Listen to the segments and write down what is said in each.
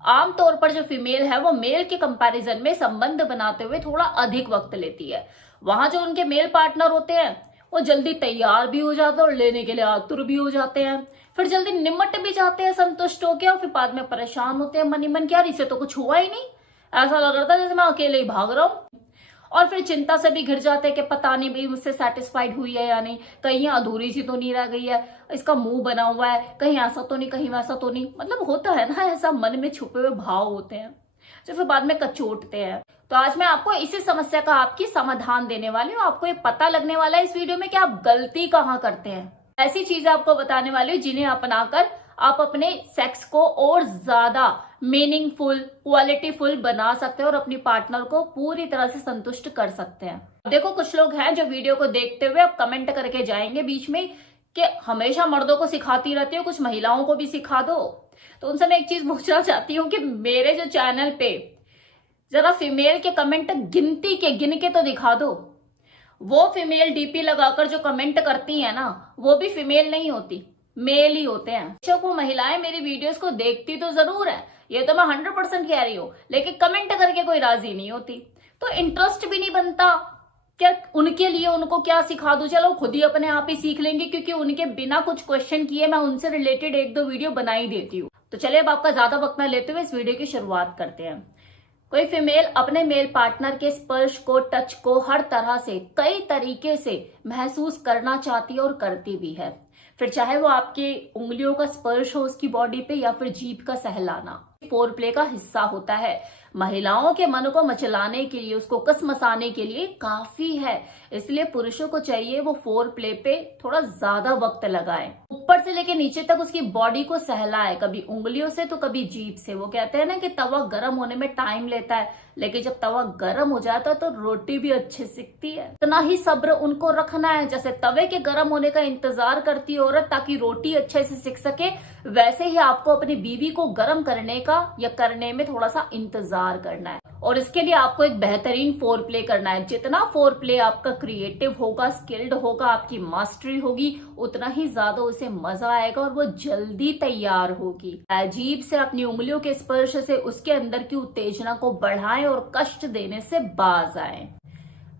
आमतौर पर जो फीमेल है वो मेल के कंपैरिजन में संबंध बनाते हुए थोड़ा अधिक वक्त लेती है। वहां जो उनके मेल पार्टनर होते हैं वो जल्दी तैयार भी हो जाते हैं और लेने के लिए आतुर भी हो जाते हैं, फिर जल्दी निमट भी जाते हैं संतुष्ट होकर, और फिर बाद में परेशान होते हैं मन ही मन, क्या इससे तो कुछ हुआ ही नहीं, ऐसा लग रहा था जैसे मैं अकेले ही भाग रहा हूं। और फिर चिंता से भी घिर जाते हैं कि पता नहीं भाई मुझसे सेटिस्फाइड हुई है या नहीं, कहीं ये अधूरी सी तो नहीं रह गई है, इसका मुंह बना हुआ है, कहीं ऐसा तो नहीं, कहीं वैसा तो नहीं, मतलब होता है ना ऐसा, मन में छुपे हुए भाव होते हैं जो फिर बाद में कचोटते हैं। तो आज मैं आपको इसी समस्या का आपकी समाधान देने वाली हूँ। आपको ये पता लगने वाला है इस वीडियो में कि आप गलती कहाँ करते हैं। ऐसी चीजें आपको बताने वाली हूँ जिन्हें अपनाकर आप अपने सेक्स को और ज्यादा मीनिंगफुल, क्वालिटीफुल बना सकते हैं और अपनी पार्टनर को पूरी तरह से संतुष्ट कर सकते हैं। देखो, कुछ लोग हैं जो वीडियो को देखते हुए अब कमेंट करके जाएंगे बीच में कि हमेशा मर्दों को सिखाती रहती हो, कुछ महिलाओं को भी सिखा दो। तो उनसे मैं एक चीज पूछना चाहती हूँ कि मेरे जो चैनल पे जरा फीमेल के कमेंट गिन के तो दिखा दो। वो फीमेल डीपी लगाकर जो कमेंट करती है ना, वो भी फीमेल नहीं होती, मेल ही होते हैं। बेशक वो महिलाएं मेरी वीडियोस को देखती तो जरूर है, ये तो मैं 100% कह रही हूँ, लेकिन कमेंट करके कोई राजी नहीं होती, तो इंटरेस्ट भी नहीं बनता। क्या उनके लिए उनको क्या सिखा दूं? चलो खुद ही अपने आप ही सीख लेंगे, क्योंकि उनके बिना कुछ क्वेश्चन किए मैं उनसे रिलेटेड 1-2 वीडियो बना ही देती हूँ। तो चलिए अब आपका ज्यादा वक्त न लेते हुए इस वीडियो की शुरुआत करते हैं। कोई फीमेल अपने मेल पार्टनर के स्पर्श को, टच को हर तरह से, कई तरीके से महसूस करना चाहती है और करती भी है। फिर चाहे वो आपकी उंगलियों का स्पर्श हो उसकी बॉडी पे या फिर जीभ का सहलाना, फोर प्ले का हिस्सा होता है। महिलाओं के मन को मचलाने के लिए, उसको कसमसाने के लिए काफी है। इसलिए पुरुषों को चाहिए वो फोर प्ले पे थोड़ा ज्यादा वक्त लगाए, ऊपर से लेके नीचे तक उसकी बॉडी को सहलाए, कभी उंगलियों से तो कभी जीभ से। वो कहते हैं ना कि तवा गर्म होने में टाइम लेता है, लेकिन जब तवा गर्म हो जाता है तो रोटी भी अच्छे सिकती है। इतना ही सब्र उनको रखना है, जैसे तवे के गर्म होने का इंतजार करती है औरत ताकि रोटी अच्छे से सिक सके, वैसे ही आपको अपनी बीवी को गर्म करने का या करने में थोड़ा सा इंतजार करना है। और इसके लिए आपको एक बेहतरीन फोर प्ले करना है। जितना फोर प्ले आपका क्रिएटिव होगा, स्किल्ड होगा, आपकी मास्टरी होगी, उतना ही ज्यादा उसे मजा आएगा और वो जल्दी तैयार होगी। अजीब से अपनी उंगलियों के स्पर्श से उसके अंदर की उत्तेजना को बढ़ाएं और कष्ट देने से बाज आए।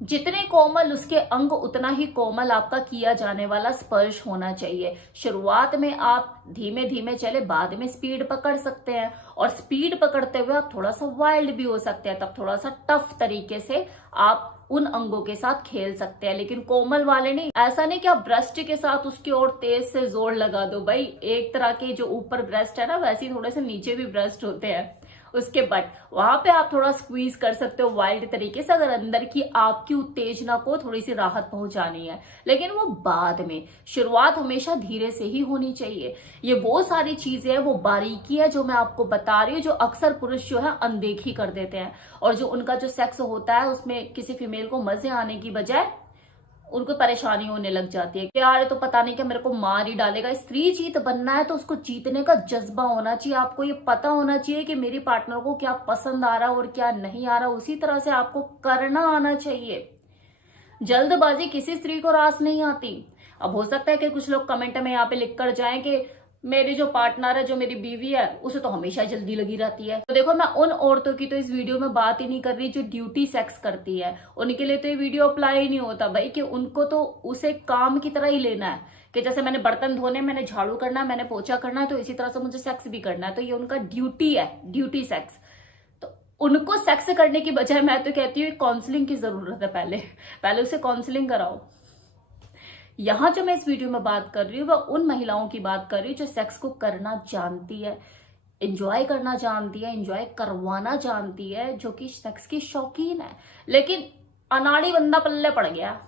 जितने कोमल उसके अंग, उतना ही कोमल आपका किया जाने वाला स्पर्श होना चाहिए। शुरुआत में आप धीमे धीमे चले, बाद में स्पीड पकड़ सकते हैं, और स्पीड पकड़ते हुए आप थोड़ा सा वाइल्ड भी हो सकते हैं, तब थोड़ा सा टफ तरीके से आप उन अंगों के साथ खेल सकते हैं, लेकिन कोमल वाले नहीं। ऐसा नहीं कि आप ब्रेस्ट के साथ उसकी ओर तेज से जोर लगा दो। भाई एक तरह के जो ऊपर ब्रेस्ट है ना, वैसे ही थोड़े से नीचे भी ब्रेस्ट होते हैं उसके, बट वहां पे आप थोड़ा स्क्वीज कर सकते हो वाइल्ड तरीके से, अगर अंदर की आपकी उत्तेजना को थोड़ी सी राहत पहुंचानी है। लेकिन वो बाद में, शुरुआत हमेशा धीरे से ही होनी चाहिए। ये वो सारी चीजें हैं, वो बारीकी है जो मैं आपको बता रही हूँ, जो अक्सर पुरुष जो है अनदेखी कर देते हैं, और जो उनका जो सेक्स होता है उसमें किसी फीमेल को मजे आने की बजाय उनको परेशानी होने लग जाती है कि यार तो पता नहीं क्या मेरे को मार ही डालेगा। स्त्री जीत बनना है तो उसको जीतने का जज्बा होना चाहिए। आपको ये पता होना चाहिए कि मेरी पार्टनर को क्या पसंद आ रहा है और क्या नहीं आ रहा, उसी तरह से आपको करना आना चाहिए। जल्दबाजी किसी स्त्री को रास नहीं आती। अब हो सकता है कि कुछ लोग कमेंट में यहाँ पे लिख कर जाएं कि मेरी जो पार्टनर है, जो मेरी बीवी है, उसे तो हमेशा जल्दी लगी रहती है। तो देखो, मैं उन औरतों की तो इस वीडियो में बात ही नहीं कर रही जो ड्यूटी सेक्स करती है। उनके लिए तो ये वीडियो अप्लाई ही नहीं होता भाई, कि उनको तो उसे काम की तरह ही लेना है, कि जैसे मैंने बर्तन धोने, मैंने झाड़ू करना है, मैंने पोछा करना है, तो इसी तरह से मुझे सेक्स भी करना है। तो ये उनका ड्यूटी है, ड्यूटी सेक्स। तो उनको सेक्स करने की बजाय मैं तो कहती हूँ काउंसलिंग की जरूरत है। पहले उसे काउंसलिंग कराओ। यहां जो मैं इस वीडियो में बात कर रही हूँ वह उन महिलाओं की बात कर रही हूँ जो सेक्स को करना जानती है, एंजॉय करना जानती है, एंजॉय करवाना जानती है, जो कि सेक्स की शौकीन है, लेकिन अनाड़ी बंदा पल्ले पड़ गया।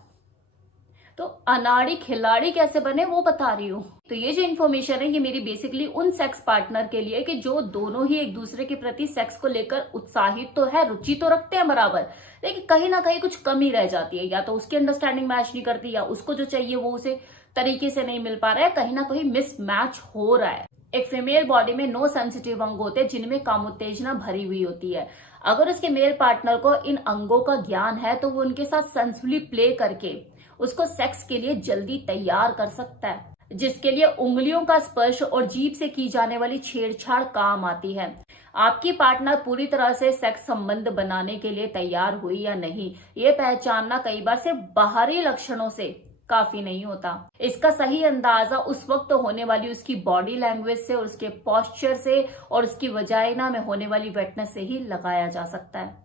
तो अनाड़ी खिलाड़ी कैसे बने वो बता रही हूँ। तो ये जो इन्फॉर्मेशन है ये मेरी बेसिकली उन सेक्स पार्टनर के लिए कि जो दोनों ही एक दूसरे के प्रति सेक्स को लेकर उत्साहित तो है, रुचि तो रखते हैं बराबर, लेकिन कहीं ना कहीं कुछ कमी रह जाती है। या तो उसकी अंडरस्टैंडिंग मैच नहीं करती, या उसको जो चाहिए वो उसे तरीके से नहीं मिल पा रहा है, कहीं ना कहीं मिसमैच हो रहा है। एक फीमेल बॉडी में 9 सेंसिटिव अंग होते हैं जिनमें कामोत्तेजना भरी हुई होती है। अगर उसके मेल पार्टनर को इन अंगों का ज्ञान है तो वो उनके साथ सेंसुअली प्ले करके उसको सेक्स के लिए जल्दी तैयार कर सकता है, जिसके लिए उंगलियों का स्पर्श और जीभ से की जाने वाली छेड़छाड़ काम आती है। आपकी पार्टनर पूरी तरह से सेक्स संबंध बनाने के लिए तैयार हुई या नहीं, ये पहचानना कई बार सिर्फ बाहरी लक्षणों से काफी नहीं होता। इसका सही अंदाजा उस वक्त होने वाली उसकी बॉडी लैंग्वेज से और उसके पोस्चर से और उसकी वजाइना में होने वाली वेटनेस से ही लगाया जा सकता है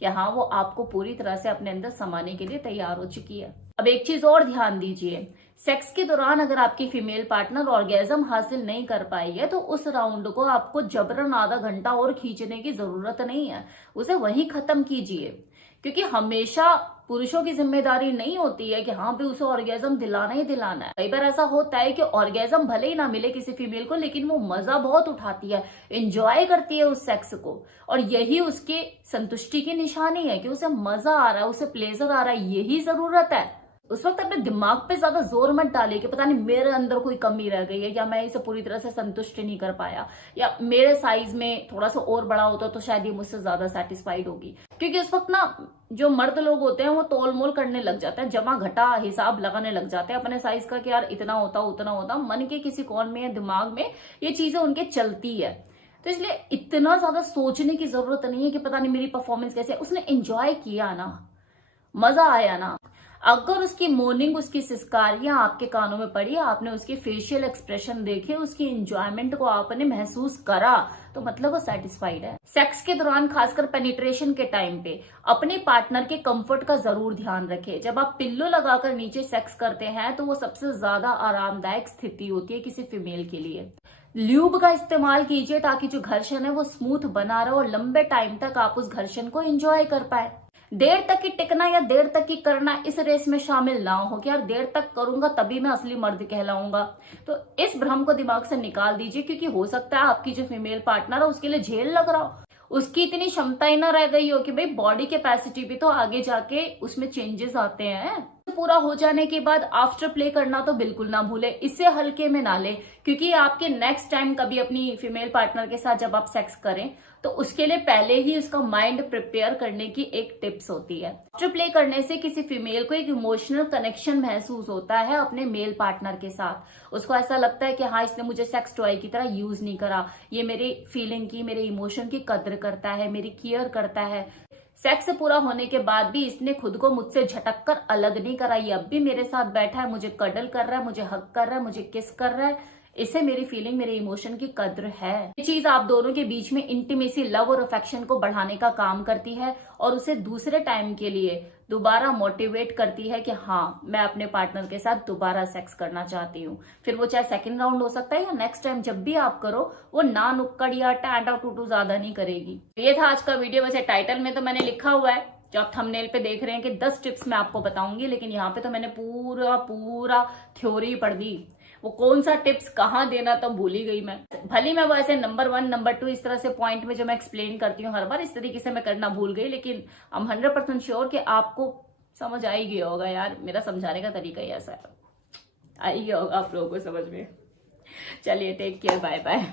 कि हाँ, वो आपको पूरी तरह से अपने अंदर समाने के लिए तैयार हो चुकी है। अब एक चीज और ध्यान दीजिए, सेक्स के दौरान अगर आपकी फीमेल पार्टनर ऑर्गेजम हासिल नहीं कर पाई है तो उस राउंड को आपको जबरन आधा घंटा और खींचने की जरूरत नहीं है, उसे वहीं खत्म कीजिए। क्योंकि हमेशा पुरुषों की जिम्मेदारी नहीं होती है कि हाँ भी उसे ऑर्गेजम दिलाना ही दिलाना है। कई बार ऐसा होता है कि ऑर्गेजम भले ही ना मिले किसी फीमेल को, लेकिन वो मजा बहुत उठाती है, एंजॉय करती है उस सेक्स को, और यही उसके संतुष्टि की निशानी है कि उसे मजा आ रहा है, उसे प्लेजर आ रहा है, यही जरूरत है। उस वक्त अपने दिमाग पे ज्यादा जोर मत डालिए कि पता नहीं मेरे अंदर कोई कमी रह गई है, या मैं इसे पूरी तरह से संतुष्ट नहीं कर पाया, या मेरे साइज में थोड़ा सा और बड़ा होता तो शायद ये मुझसे ज्यादा सेटिस्फाइड होगी। क्योंकि उस वक्त ना जो मर्द लोग होते हैं वो तोल मोल करने लग जाते हैं, जमा घटा हिसाब लगाने लग जाते हैं अपने साइज का कि यार इतना होता उतना होता। मन के किसी कोण में या दिमाग में ये चीजें उनके चलती है। तो इसलिए इतना ज्यादा सोचने की जरूरत नहीं है कि पता नहीं मेरी परफॉर्मेंस कैसे है। उसने एंजॉय किया ना, मजा आया ना। अगर उसकी मॉर्निंग, उसकी सिस्कारियां आपके कानों में पड़ी, आपने उसके फेशियल एक्सप्रेशन देखे, उसकी एंजॉयमेंट को आपने महसूस करा, तो मतलब वो सेटिस्फाइड है। सेक्स के दौरान खासकर पेनिट्रेशन के टाइम पे अपने पार्टनर के कंफर्ट का जरूर ध्यान रखें। जब आप पिल्लो लगाकर नीचे सेक्स करते हैं तो वो सबसे ज्यादा आरामदायक स्थिति होती है किसी फीमेल के लिए। ल्यूब का इस्तेमाल कीजिए ताकि जो घर्षण है वो स्मूथ बना रहे और लंबे टाइम तक आप उस घर्षण को एंजॉय कर पाए। देर तक की टिकना या देर तक की करना इस रेस में शामिल ना हो कि यार देर तक करूंगा तभी मैं असली मर्द कहलाऊंगा। तो इस भ्रम को दिमाग से निकाल दीजिए, क्योंकि हो सकता है आपकी जो फीमेल पार्टनर है उसके लिए झेल लग रहा हो, उसकी इतनी क्षमता ही ना रह गई हो कि भाई बॉडी कैपेसिटी भी तो आगे जाके उसमें चेंजेस आते हैं। पूरा हो जाने के बाद आफ्टर प्ले करना तो बिल्कुल ना भूले, इसे हल्के में ना ले, क्योंकि आपके नेक्स्ट टाइम कभी अपनी फीमेल पार्टनर के साथ जब आप सेक्स करें तो उसके लिए पहले ही उसका माइंड प्रिपेयर करने की एक टिप्स होती है। आफ्टर प्ले करने से किसी फीमेल को एक इमोशनल कनेक्शन महसूस होता है अपने मेल पार्टनर के साथ। उसको ऐसा लगता है कि हाँ, इसने मुझे सेक्स टॉय की तरह यूज नहीं करा, ये मेरी फीलिंग की, मेरे इमोशन की कद्र करता है, मेरी केयर करता है। सेक्स पूरा होने के बाद भी इसने खुद को मुझसे झटक कर अलग नहीं करा, ये अब भी मेरे साथ बैठा है, मुझे कडल कर रहा है, मुझे हक कर रहा है, मुझे किस कर रहा है। इसे मेरी फीलिंग, मेरे इमोशन की कद्र है। ये चीज आप दोनों के बीच में इंटीमेसी, लव और अफेक्शन को बढ़ाने का काम करती है और उसे दूसरे टाइम के लिए दोबारा मोटिवेट करती है कि हाँ, मैं अपने पार्टनर के साथ दोबारा सेक्स करना चाहती हूँ। फिर वो चाहे सेकंड राउंड हो सकता है या नेक्स्ट टाइम जब भी आप करो, वो ना नुक्कड़ या टाटा टूटू ज्यादा नहीं करेगी। ये था आज का वीडियो। वैसे टाइटल में तो मैंने लिखा हुआ है, जो आप थंबनेल पे देख रहे हैं, कि 10 टिप्स मैं आपको बताऊंगी, लेकिन यहाँ पे तो मैंने पूरा थ्योरी पढ़ दी। वो कौन सा टिप्स कहाँ देना तो भूल ही गई मैं। भले मैं वो ऐसे नंबर 1 नंबर 2 इस तरह से पॉइंट में जो मैं एक्सप्लेन करती हूँ हर बार, इस तरीके से मैं करना भूल गई, लेकिन आई एम 100% श्योर कि आपको समझ आ ही गया होगा। यार मेरा समझाने का तरीका ही ऐसा है, आ ही गया होगा आप लोगों को समझ में। चलिए, टेक केयर, बाय बाय।